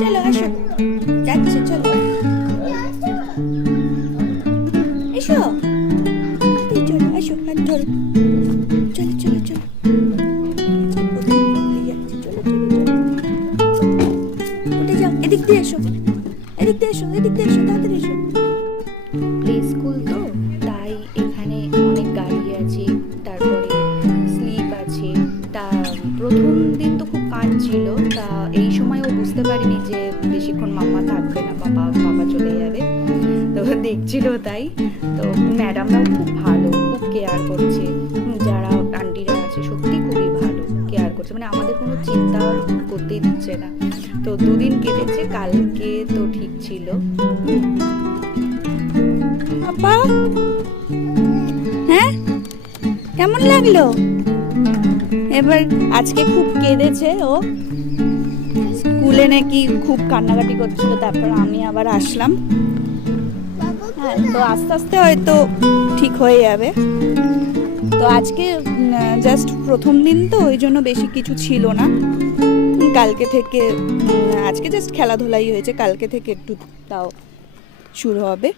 চলো আসো, যাচ্ছে, চলো এসো, এই চলো আসো, হাত ধরো, চলো চলো চলো, চলো চলো চলো, উঠে যাও, এদিক দিয়ে এসো, এদিক দিয়ে এসো, এদিক দিয়ে এসো, তাড়াতাড়ি এসো। প্লে স্কুল তো তাই এখানে অনেক গাড়ি আছে, তারপরে স্লিপ আছে। তা প্রথম দিন তো খুব কাঁদছিল, তা এই সময় ও বুঝতে পারিনি যে বেশিক্ষণ মাম্মা থাকবে না, বাবা বাবা চলে যাবে, তো দেখছিল তাই। তো ম্যাডামরাও খুব ভালো, খুব কেয়ার করছে, যারা আন্টিরা আছে সত্যি খুবই ভালো কেয়ার করছে, মানে আমাদের কোনো চিন্তা করতেই দিচ্ছে না। তো দুদিন কেটেছে, কালকে তো ঠিক ছিল। আপা হ্যাঁ, কেমন লাগলো? এবার আজকে খুব কেঁদেছে ও, স্কুলে নাকি খুব কান্নাকাটি করছিল, তারপর আমি আবার আসলাম। হ্যাঁ, তো আস্তে আস্তে হয়তো ঠিক হয়ে যাবে। তো আজকে জাস্ট প্রথম দিন তো ওই জন্য বেশি কিছু ছিল না, কালকে থেকে আজকে জাস্ট খেলাধুলাই হয়েছে, কালকে থেকে একটু তাও শুরু হবে।